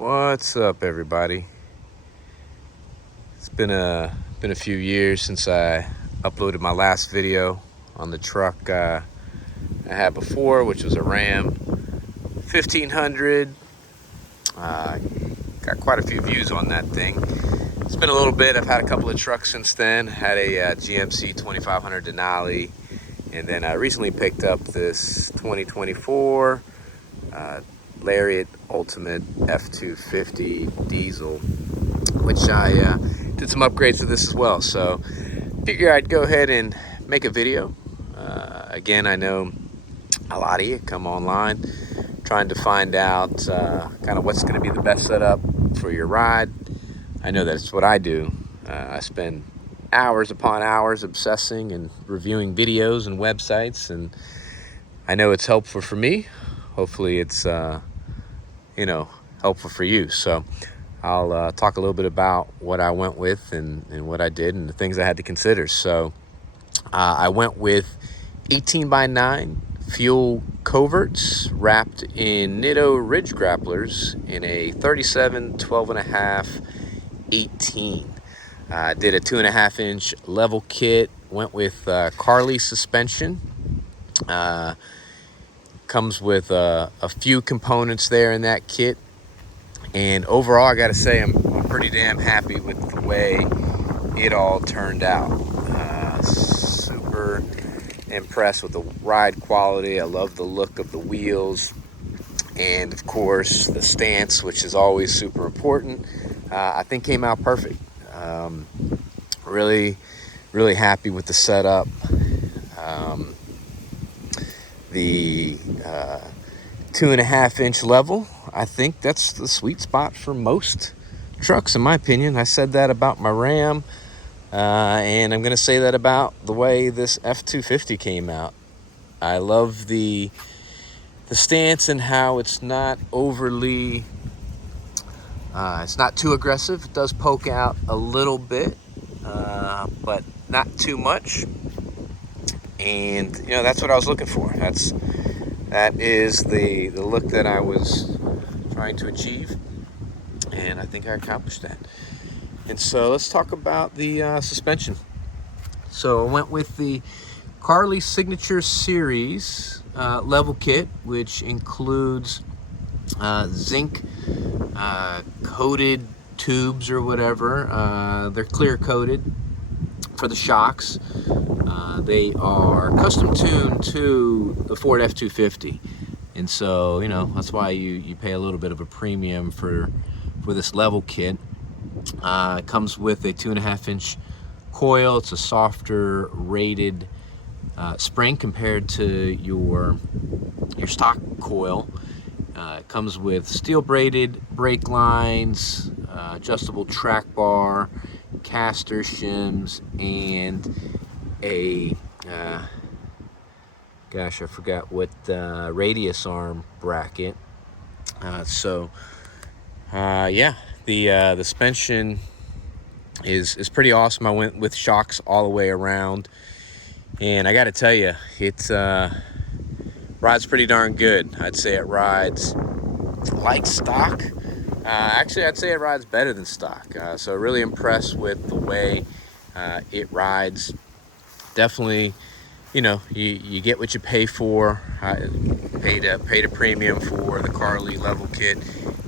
What's up, everybody? It's been a few years since I uploaded my last video on the truck I had before, which was a Ram 1500. Got quite a few views on that thing. It's been a little bit. I've had a couple of trucks since then. Had a GMC 2500 Denali, and then I recently picked up this 2024 Lariat Ultimate F250 diesel, which I did some upgrades to this as well. So figure I'd go ahead and make a video. Again, I know a lot of you come online trying to find out kind of what's going to be the best setup for your ride. I know that's what I do. I spend hours upon hours obsessing and reviewing videos and websites, and I know it's helpful for me. Hopefully it's helpful for you. So I'll talk a little bit about what I went with and what I did and the things I had to consider. So I went with 18x9 Fuel Coverts wrapped in Nitto Ridge Grapplers in a 37, 12.5, 18. Did a 2.5-inch level kit. Went with Carli Suspension. Comes with a few components there in that kit, and overall I gotta say I'm pretty damn happy with the way it all turned out. Super impressed with the ride quality. I love the look of the wheels, and of course the stance, which is always super important. I think came out perfect. Really happy with the setup. The 2.5-inch level, I think that's the sweet spot for most trucks, in my opinion. I said that about my Ram, and I'm going to say that about the way this F250 came out. I love the stance and how it's not overly, it's not too aggressive. It does poke out a little bit, but not too much. And that's what I was looking for. That is the look that I was trying to achieve, and I think I accomplished that. And so let's talk about the suspension. So I went with the Carli Signature Series level kit, which includes zinc coated tubes or whatever. They're clear coated for the shocks. They are custom tuned to the Ford F250, and so that's why you pay a little bit of a premium for this level kit. It comes with a 2.5-inch coil. It's a softer rated spring compared to your stock coil. It comes with steel braided brake lines, adjustable track bar, caster shims, and a gosh, I forgot what radius arm bracket. Yeah, the suspension is pretty awesome. I went with shocks all the way around, and I got to tell you, it rides pretty darn good. I'd say it rides like stock. Actually, I'd say it rides better than stock. So really impressed with the way it rides. Definitely, you get what you pay for. I paid a premium for the Carli level kit,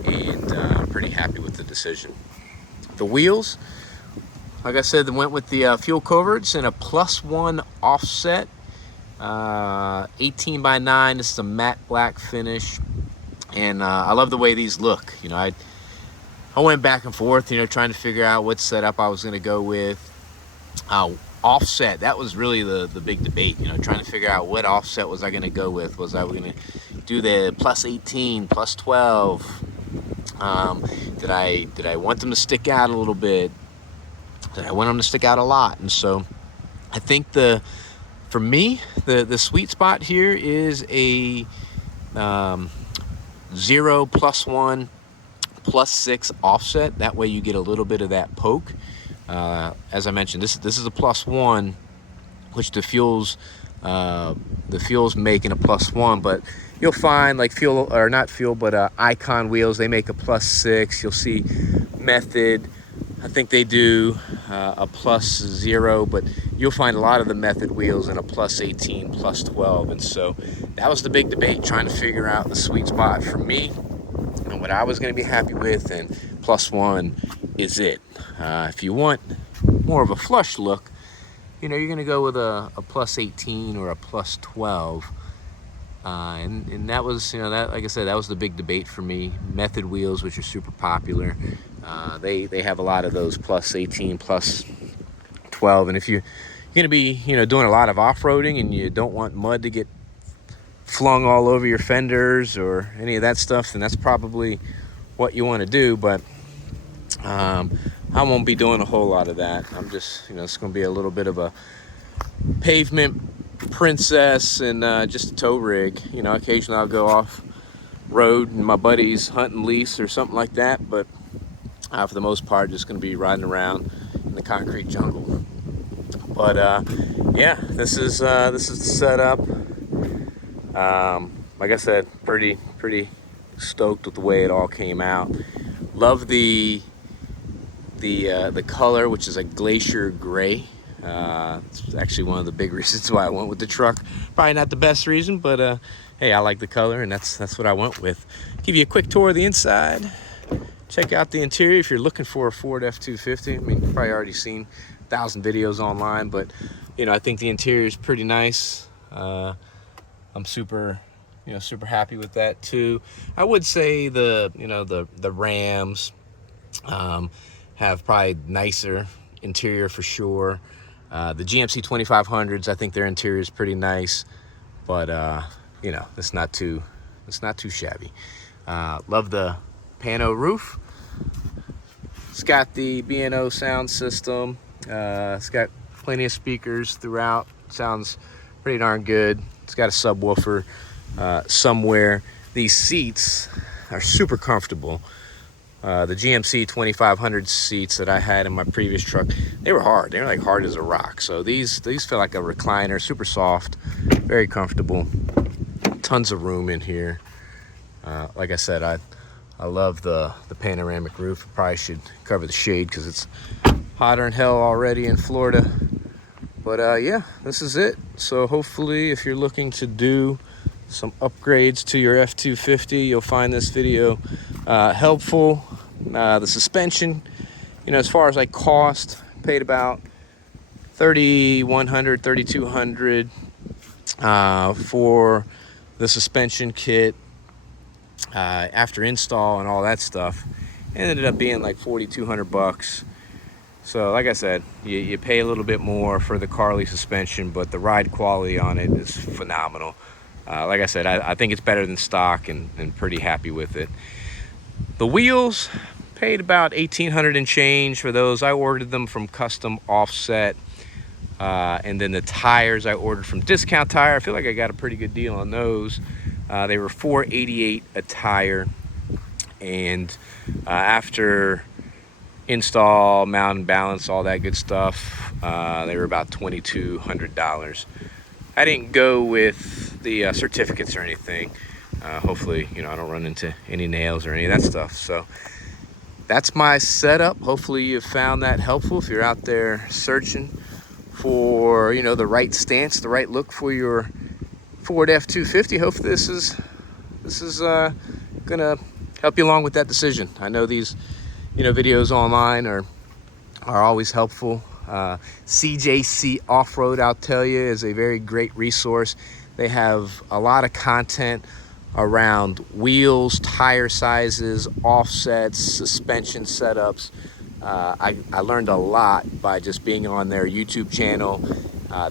and I'm pretty happy with the decision. The wheels, like I said, they went with the Fuel Coverts in a +1 offset, 18x9. This is a matte black finish, and I love the way these look. I went back and forth, trying to figure out what setup I was going to go with. Offset, that was really the big debate, trying to figure out what offset was I going to go with. Was I going to do the +18, +12? Did I want them to stick out a little bit? Did I want them to stick out a lot? And so I think for me, the sweet spot here is a 0 +1 +6 offset. That way you get a little bit of that poke. As I mentioned, this is a +1, which diffuels The Fuel's making a +1, but you'll find like Fuel, or not Fuel, but Icon wheels, they make a +6. You'll see Method, I think they do a +0, but you'll find a lot of the Method wheels in a +18, +12. And so that was the big debate, trying to figure out the sweet spot for me and what I was going to be happy with, and +1 is it. If you want more of a flush look, you know, you're going to go with a +18 or a +12. And that was, you know, that, like I said, that was the big debate for me. Method wheels, which are super popular, they have a lot of those +18, +12. And if you're going to be, you know, doing a lot of off-roading and you don't want mud to get flung all over your fenders or any of that stuff, then that's probably what you want to do. But I won't be doing a whole lot of that. I'm just, you know, it's going to be a little bit of a pavement princess and just a tow rig. You know, occasionally I'll go off road and my buddies hunt and lease or something like that, but for the most part, just going to be riding around in the concrete jungle. But yeah, this is the setup. Like I said, pretty stoked with the way it all came out. Love the color, which is a Glacier Grey. It's actually one of the big reasons why I went with the truck. Probably not the best reason, but hey, I like the color, and that's what I went with. Give you a quick tour of the inside. Check out the interior if you're looking for a Ford F250. I mean, you've probably already seen 1,000 videos online, but you know, I think the interior is pretty nice. I'm super happy with that too. I would say the Rams have probably nicer interior for sure. The GMC 2500s, I think their interior is pretty nice, but you know, it's not too shabby. Love the pano roof. It's got the B&O sound system. It's got plenty of speakers throughout. Sounds pretty darn good. It's got a subwoofer somewhere. These seats are super comfortable. The GMC 2500 seats that I had in my previous truck, they were hard. They were like hard as a rock. So these feel like a recliner, super soft, very comfortable. Tons of room in here. Like I said, I love the panoramic roof. Probably should cover the shade because it's hotter than hell already in Florida. But yeah, this is it. So hopefully, if you're looking to do some upgrades to your F250, you'll find this video helpful. The suspension, you know, as far as like cost, paid about $3,100, $3,200 for the suspension kit. After install and all that stuff, it ended up being like $4,200. So like I said, you pay a little bit more for the Carli suspension, but the ride quality on it is phenomenal. Like I said, I think it's better than stock, and pretty happy with it. The wheels, paid about $1,800 and change for those. I ordered them from Custom Offset. And then the tires I ordered from Discount Tire. I feel like I got a pretty good deal on those. They were $488 a tire, and after install, mount and balance, all that good stuff, they were about $2,200. I didn't go with the certificates or anything. Hopefully, you know, I don't run into any nails or any of that stuff. So that's my setup. Hopefully you found that helpful if you're out there searching for, you know, the right stance, the right look for your Ford F250. Hope this is gonna help you along with that decision. I know these, you know, videos online are always helpful. CJC Off-Road, I'll tell you, is a very great resource. They have a lot of content around wheels, tire sizes, offsets, suspension setups. I learned a lot by just being on their YouTube channel.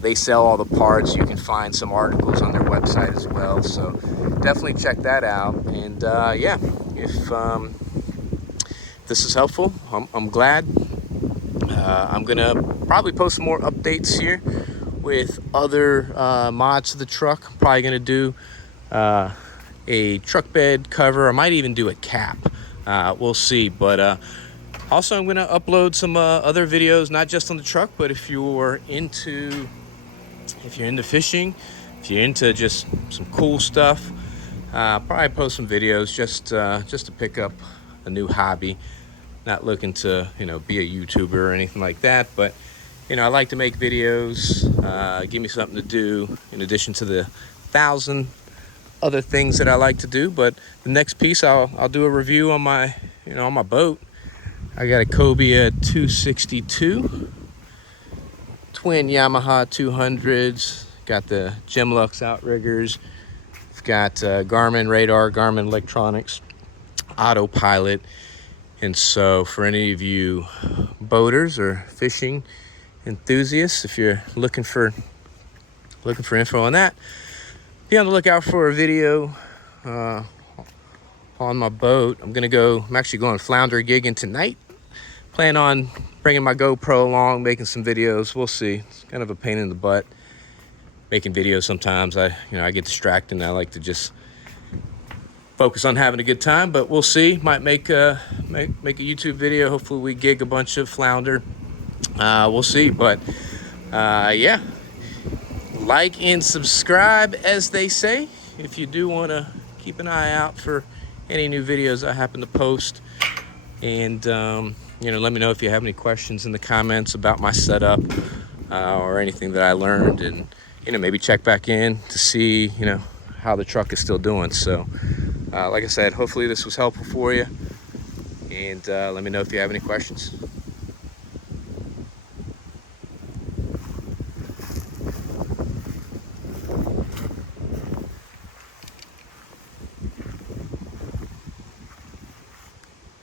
They sell all the parts. You can find some articles on their website as well. So definitely check that out. And yeah, if this is helpful, I'm glad. I'm gonna probably post some more updates here with other mods to the truck. I'm probably gonna do a truck bed cover. I might even do a cap. We'll see. But also, I'm gonna upload some other videos, not just on the truck, but if you're into, if you're into fishing, if you're into just some cool stuff, probably post some videos just to pick up a new hobby. Not looking to, be a YouTuber or anything like that, but I like to make videos. Give me something to do in addition to the 1,000 other things that I like to do. But the next piece, I'll do a review on my, on my boat. I got a Cobia 262, twin Yamaha 200s. Got the Gemlux outriggers. I've got Garmin radar, Garmin electronics, autopilot. And so for any of you boaters or fishing enthusiasts, if you're looking for info on that, be on the lookout for a video on my boat. I'm actually going flounder gigging tonight. Plan on bringing my GoPro along, making some videos. We'll see. It's kind of a pain in the butt making videos sometimes. I get distracted and I like to just focus on having a good time, but we'll see. Might make a YouTube video. Hopefully we gig a bunch of flounder. We'll see, but yeah, like and subscribe, as they say, if you do want to keep an eye out for any new videos I happen to post. And let me know if you have any questions in the comments about my setup or anything that I learned, and maybe check back in to see how the truck is still doing. So like I said, hopefully this was helpful for you, and let me know if you have any questions.